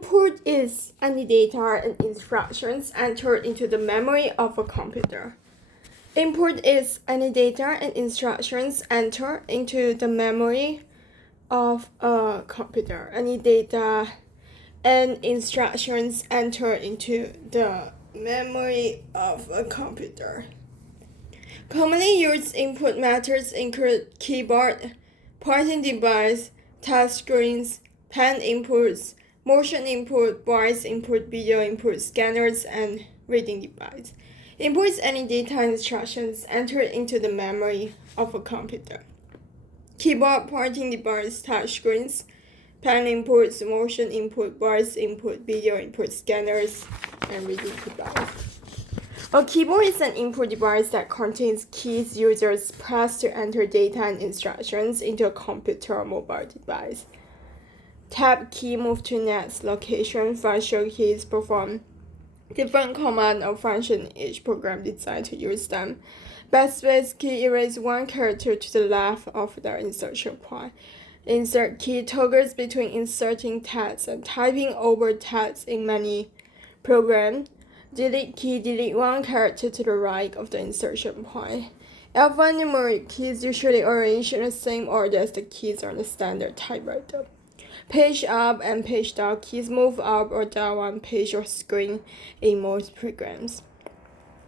Input is any data and instructions entered into the memory of a computer. Input is any data and instructions entered into the memory of a computer. Any data and instructions entered into the memory of a computer. Commonly used input methods include keyboard, pointing device, touch screens, pen inputs, motion input, voice input, video input, scanners, and reading device. Input is any data instructions entered into the memory of a computer. Keyboard, pointing device, touch screens, pen inputs, motion input, voice input, video input, scanners, and reading device. A keyboard is an input device that contains keys users press to enter data and instructions into a computer or mobile device. Tab key move to next location. Function keys perform different command or function in each program designed to use them. Backspace key erase one character to the left of the insertion point. Insert key toggles between inserting text and typing over text in many programs. Delete key delete one character to the right of the insertion point. Alphanumeric keys usually arranged in the same order as the keys on the standard typewriter. Page up and page down keys move up or down one page or screen in most programs.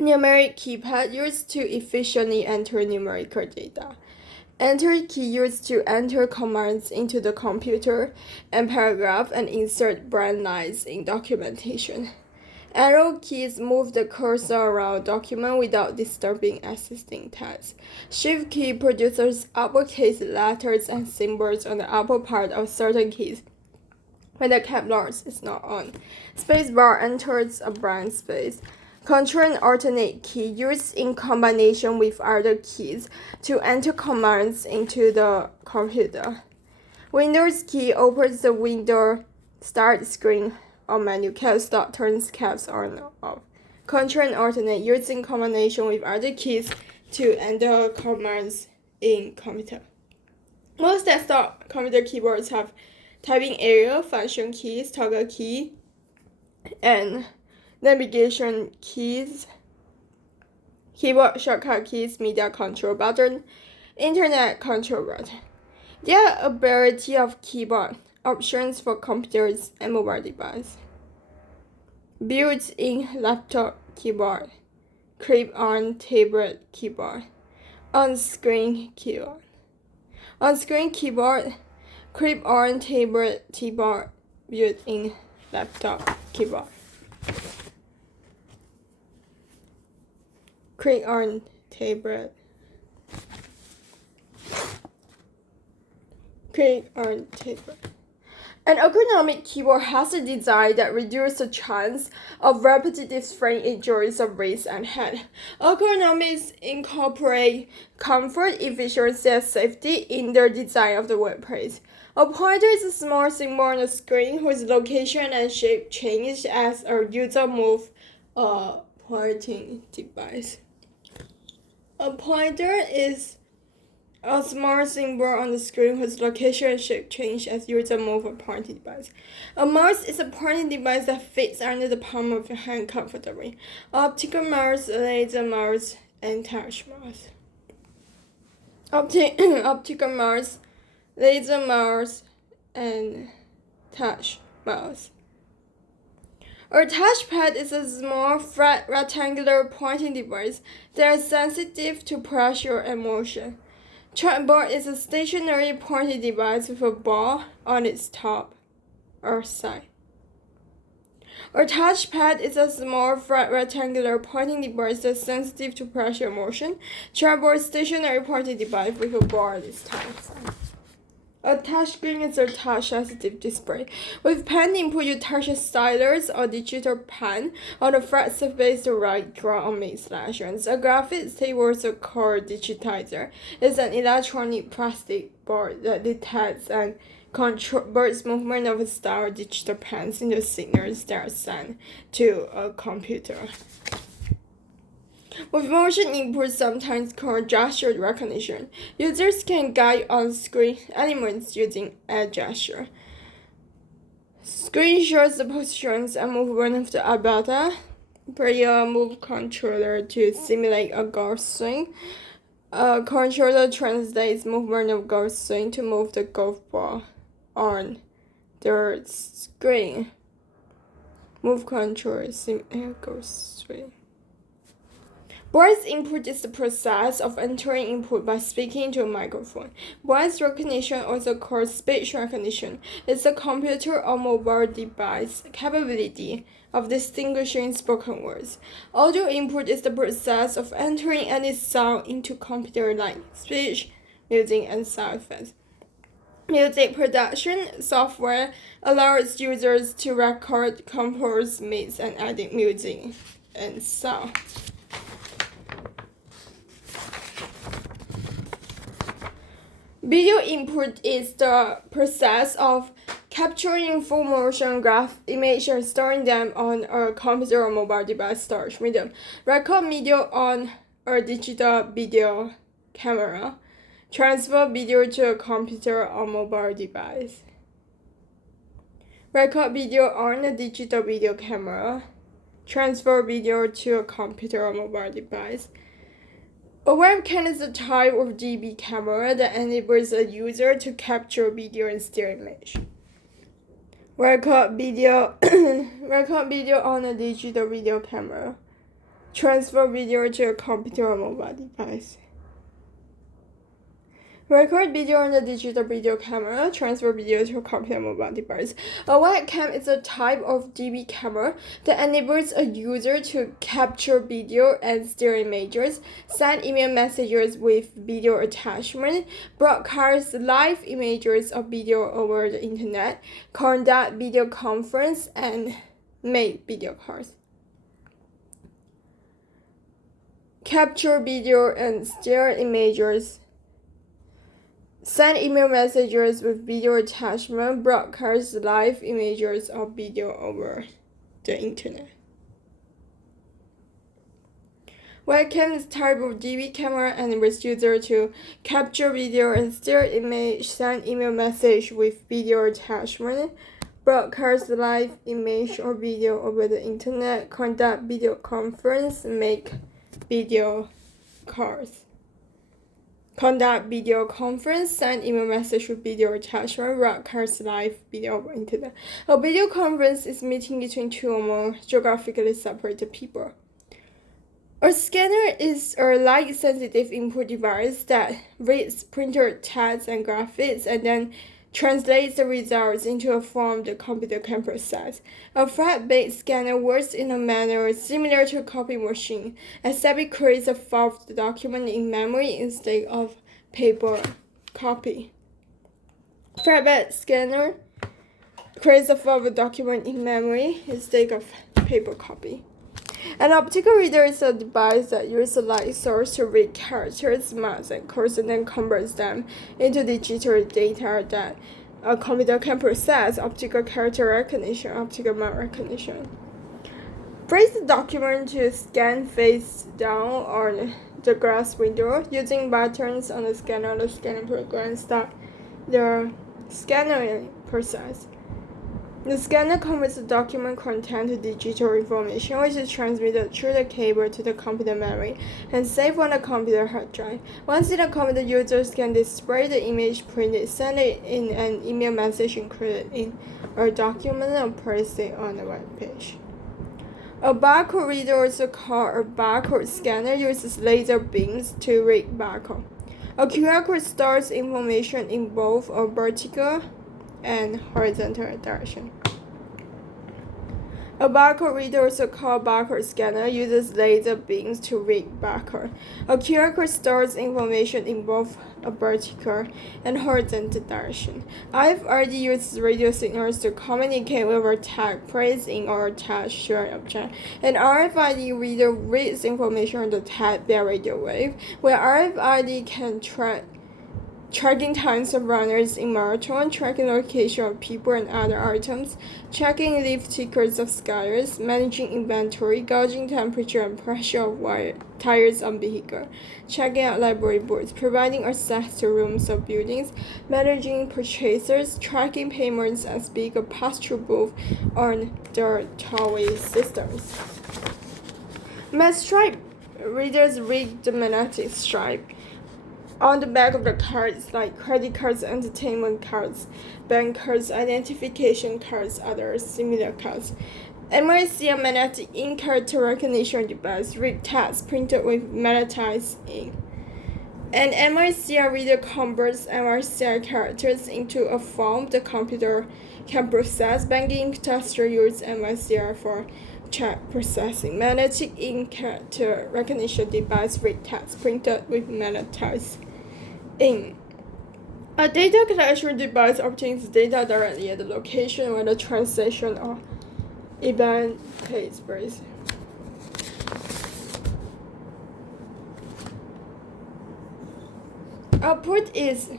Numeric keypad used to efficiently enter numerical data. Enter key used to enter commands into the computer and paragraph and insert brand lines in documentation. Arrow keys move the cursor around a document without disturbing existing text. Shift key produces uppercase letters and symbols on the upper part of certain keys when the cap lock is not on. Spacebar enters a blank space. Control and alternate key used in combination with other keys to enter commands into the computer. Windows key opens the window start screen or menu. Caps stop turns caps on and off. Control and alternate used in combination with other keys to enter commands in computer. Most desktop computer keyboards have typing area, function keys, toggle key, and navigation keys, keyboard shortcut keys, media control button, internet control button. There are a variety of keyboard options for computers and mobile devices. Built-in laptop keyboard, clip-on tablet keyboard, on-screen keyboard. On-screen keyboard, clip-on tablet keyboard, built-in laptop keyboard. Click-on tablet. Click-on tablet. An ergonomic keyboard has a design that reduces the chance of repetitive sprain injuries of wrist and hand. Ergonomics incorporate comfort, efficiency, and safety in their design of the workplace. A pointer is a small symbol on the screen whose location and shape change as a user moves a pointing device. A pointer is a small symbol on the screen whose location and shape change as user move a pointing device. A mouse is a pointing device that fits under the palm of your hand comfortably. Optical mouse, laser mouse, and touch mouse. Optical mouse, laser mouse, and touch mouse. A touchpad is a small, flat, rectangular pointing device that is sensitive to pressure and motion. Trackball is a stationary pointing device with a ball on its top or side. A touchpad is a small, flat, rectangular pointing device that is sensitive to pressure and motion. Trackball is a stationary pointing device with a ball on its top or side. A touchscreen is a touch-sensitive display. With pen input, you touch a stylus or digital pen on the flat surface to write, draw, or make selections. A graphics table is a called digitizer. It's an electronic plastic board that detects and controls movement of a style or digital pens into signals that are sent to a computer. With motion input, sometimes called gesture recognition, users can guide on-screen elements using a gesture. Screen shows the positions and movement of the avatar. Player move controller to simulate a golf swing. A controller translates movement of golf swing to move the golf ball on the screen. Move controller simulate golf swing. Voice input is the process of entering input by speaking to a microphone. Voice recognition, also called speech recognition, is a computer or mobile device capability of distinguishing spoken words. Audio input is the process of entering any sound into computer like speech, music, and sound effects. Music production software allows users to record, compose, mix, and edit music and sound. Video input is the process of capturing full motion graph image and storing them on a computer or mobile device storage medium. Record video on a digital video camera. Transfer video to a computer or mobile device. Record video on a digital video camera. Transfer video to a computer or mobile device. A webcam is a type of DV camera that enables a user to capture video and still image. Record video on a digital video camera. Transfer video to a computer or mobile device. Record video on a digital video camera. Transfer video to a computer or mobile device. A webcam is a type of DV camera that enables a user to capture video and still images, send email messages with video attachment, broadcast live images of video over the internet, conduct video conference, and make video calls. Capture video and still images. Send email messages with video attachment, broadcast live images of video over the internet. Webcam is type of DV camera and enables user to capture video and still image, send email message with video attachment, broadcast live image or video over the internet, conduct video conference, make video calls. Conduct video conference, send email message with video attachment, broadcast live video over internet. A video conference is meeting between two or more geographically separated people. A scanner is a light-sensitive input device that reads printed text and graphics and then translates the results into a form the computer can process. A flat-based scanner works in a manner similar to a copy machine, except it creates a file of the document in memory instead of paper copy. Flat-based scanner creates a file of the document in memory instead of paper copy. An optical reader is a device that uses a light source to read characters, marks, and codes and then converts them into digital data that a computer can process. Optical character recognition, optical mark recognition. Place the document to scan face down on the glass window. Using buttons on the scanner, the scanning program starts the scanning process. The scanner converts the document content to digital information, which is transmitted through the cable to the computer memory and saved on the computer hard drive. Once in the computer, users can display the image printed, send it in an email message included in a document, and place it on the web page. A barcode reader, also called a barcode scanner, uses laser beams to read barcode. A QR code stores information in both a vertical and horizontal direction. A barcode reader, also called barcode scanner, uses laser beams to read barcode. A QR code stores information in both a vertical and horizontal direction. RFID uses radio signals to communicate with a tag placed in or attached to an object. An RFID reader reads information on the tag via radio wave, where RFID can tracking times of runners in marathon, tracking location of people and other items, checking leaf tickers of skiers, managing inventory, gauging temperature and pressure of tires on vehicle, checking out library boards, providing access to rooms of buildings, managing purchasers, tracking payments as vehicle pass through both on the tollway systems. Matte stripe. Readers read the magnetic stripe on the back of the cards, like credit cards, entertainment cards, bank cards, identification cards, other similar cards. MRC, a magnetic ink character recognition device, read text printed with magnetized ink. An MRCR reader converts MRCR characters into a form the computer can process. Banking tester uses MRCR for check processing. Magnetic ink character recognition device read text printed with magnetized ink. A data collection device obtains data directly at the location where the transaction or event takes place. Output is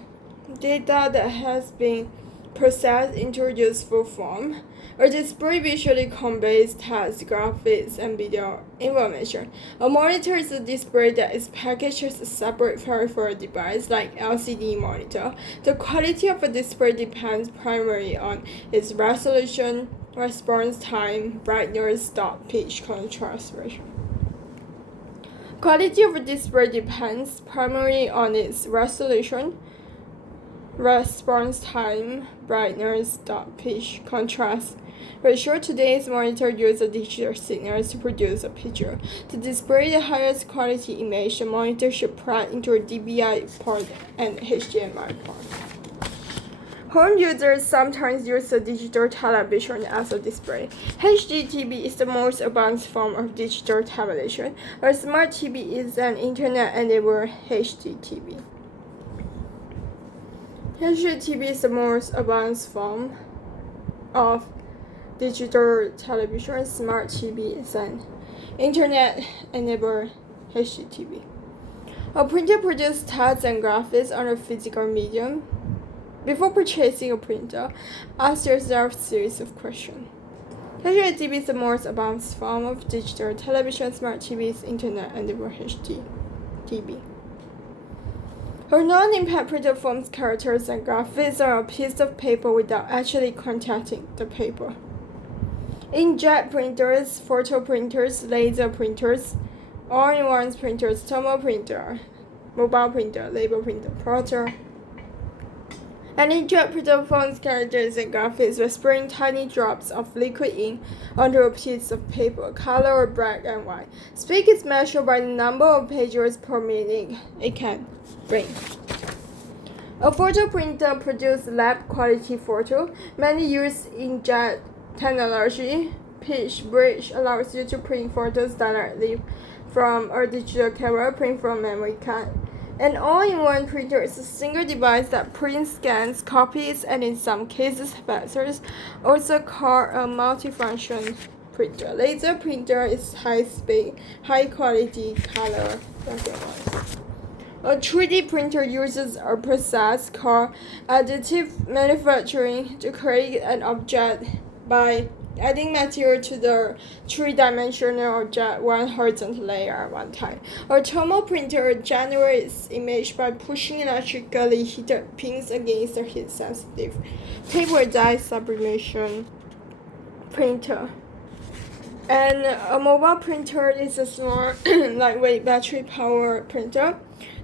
data that has been processed into a useful form. A display visually conveys text, graphics, and video information. A monitor is a display that is packaged as a separate peripheral device, like LCD monitor. The quality of a display depends primarily on its resolution, response time, brightness, dot pitch, contrast ratio. Quality of a display depends primarily on its resolution, response time, brightness, dot pitch, contrast ratio. Today's monitor uses digital signals to produce a picture. To display the highest quality image, the monitor should plug into a DVI port and HDMI port. Home users sometimes use a digital television as a display. HDTV is the most advanced form of digital television. A smart TV is an internet-enabled HDTV. HDTV is the most advanced form of digital television. Smart TV is an internet-enabled HDTV. A printer produces text and graphics on a physical medium. Before purchasing a printer, ask yourself a series of questions. HDTV is the most advanced form of digital television. Smart TV is internet-enabled HDTV. A non-impact printer forms characters and graphics on a piece of paper without actually contacting the paper. Inkjet printers, photo printers, laser printers, all-in-one printers, thermal printer, mobile printer, label printer, plotter. An inkjet printer forms characters and graphics by spraying tiny drops of liquid ink onto a piece of paper, color or black and white. Speed is measured by the number of pages per minute it can print. A photo printer produces lab-quality photo. Many use inkjet technology. Pitch Bridge allows you to print photos directly from a digital camera, print from memory card. An all-in-one printer is a single device that prints, scans, copies, and in some cases faxes, also called a multifunction printer. Laser printer is high-speed, high-quality color black and white. A 3D printer uses a process called additive manufacturing to create an object by adding material to the three-dimensional object one horizontal layer at one time. A thermal printer generates image by pushing electrically heated pins against a heat-sensitive paper dye sublimation printer. And a mobile printer is a small, lightweight battery-powered printer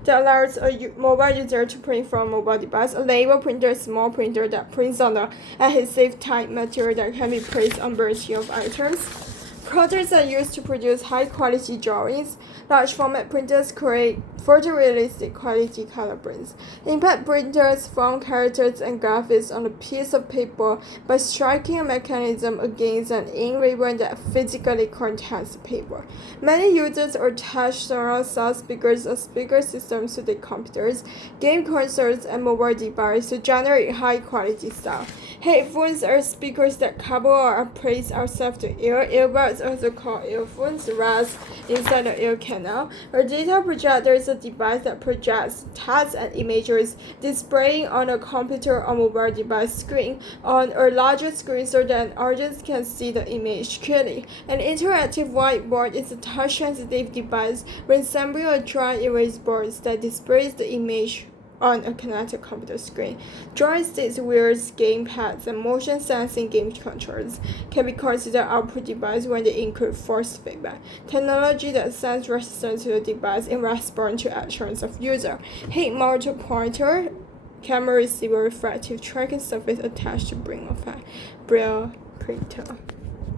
that allows a mobile user to print from a mobile device. A label printer is a small printer that prints on the adhesive-type material that can be placed on variety of items. Plotters are used to produce high-quality drawings. Large format printers create photorealistic quality color prints. Impact printers form characters and graphics on a piece of paper by striking a mechanism against an ink ribbon that physically contacts the paper. Many users attach surround sound speakers or speaker systems to their computers, game consoles, and mobile devices to generate high-quality sound. Headphones are speakers that couple or are placed outside the ear. Earbuds, also called earphones, rest inside the ear canal. A data projector is a a device that projects text and images, displaying on a computer or mobile device screen on a larger screen so that an audience can see the image clearly. An interactive whiteboard is a touch-sensitive device resembling a dry erase board that displays the image on a connected computer screen. Joysticks, wheels, gamepads, and motion-sensing game controllers can be considered output devices when they include force feedback, technology that sends resistance to the device in response to actions of user. Head mounted pointer, camera receiver, reflective tracking surface attached to braille printer.